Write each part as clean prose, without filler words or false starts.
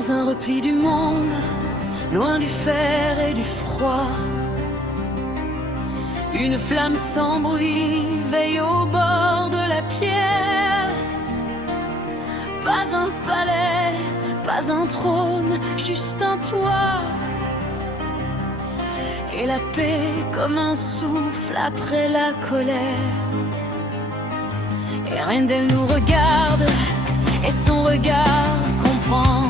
dans un repli du monde, loin du fer et du froid. Une flamme sans bruit veille au bord de la pierre. Pas un palais, pas un trône, juste un toit. Et la paix comme un souffle après la colère. Et rien d'elle nous regarde, et son regard comprend.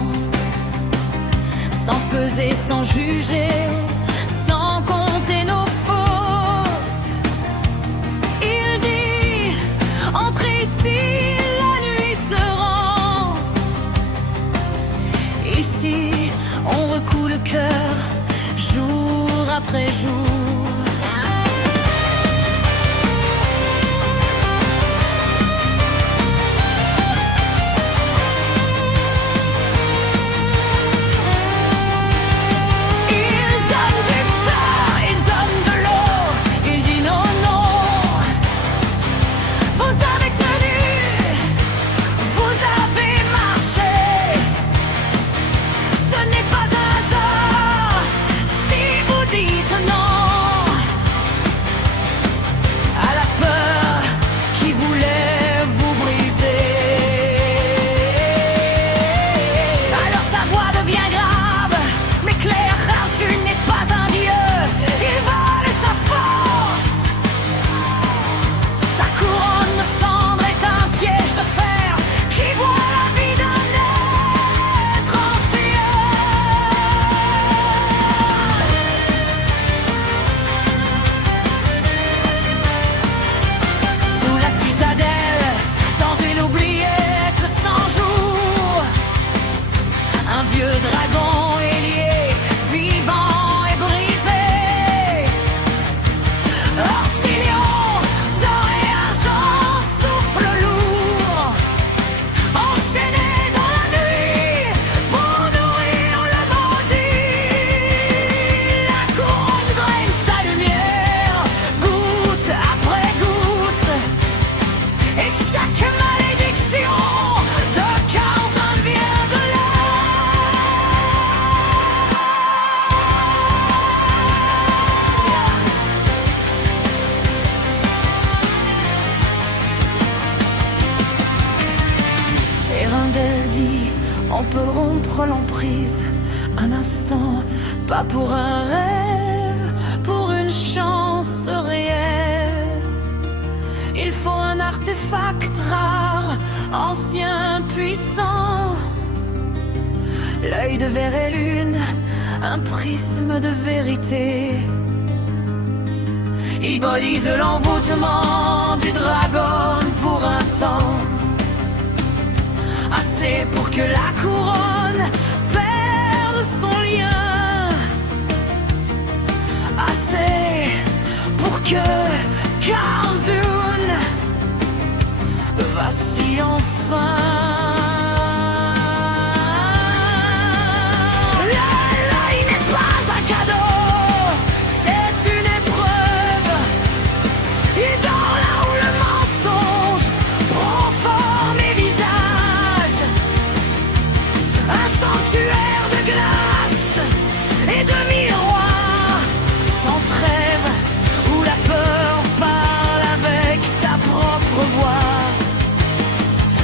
Sans peser, sans juger, sans compter nos fautes. Il dit, entrez ici, la nuit se rend. Ici, on recoue le cœur, jour après jour. On peut rompre l'emprise un instant, pas pour un rêve, pour une chance réelle. Il faut un artefact rare, ancien, puissant. L'œil de verre et lune, un prisme de vérité. Il bolise l'envoûtement du dragon pour un temps. Assez pour que la couronne perde son lien. Assez pour que Karzun vacille enfin. L'œil n'est pas un cadeau, c'est une épreuve. Et dans là où le mensonge prend forme et visage, un sanctuaire de glace et de miroirs sans trêve, où la peur parle avec ta propre voix.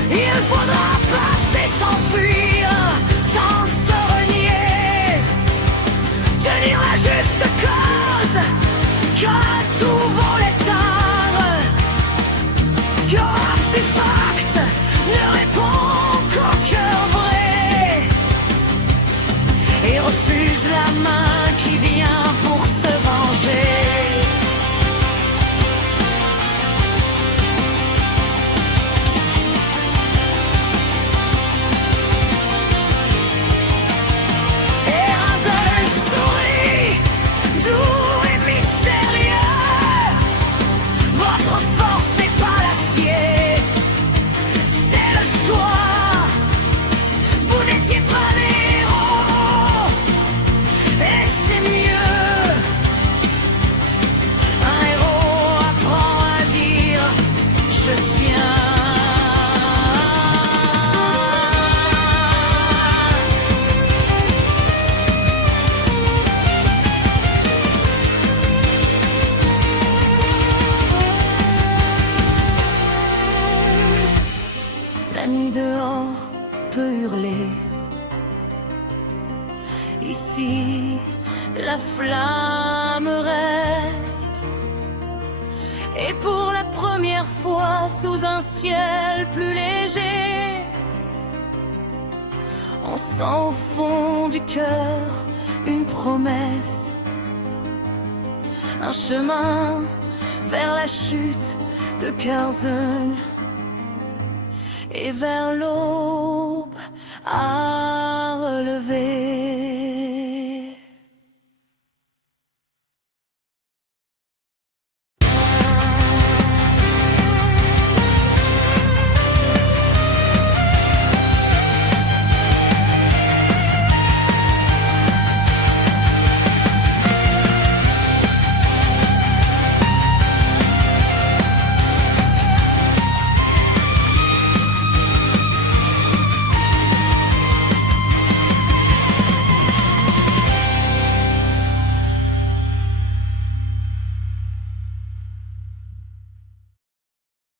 Il faudra passer, s'enfuir, sans se renier, tenir la juste cause, que tout vaut l'éteindre, que l'artefact ne répond qu'au cœur vrai et refuse la main qui vient pour se venger. Votre force n'est pas l'acier, c'est le choix. La nuit dehors peut hurler. Ici, la flamme reste. Et pour la première fois, sous un ciel plus léger, on sent au fond du cœur une promesse. Un chemin vers la chute de Curzon et vers l'aube à relever.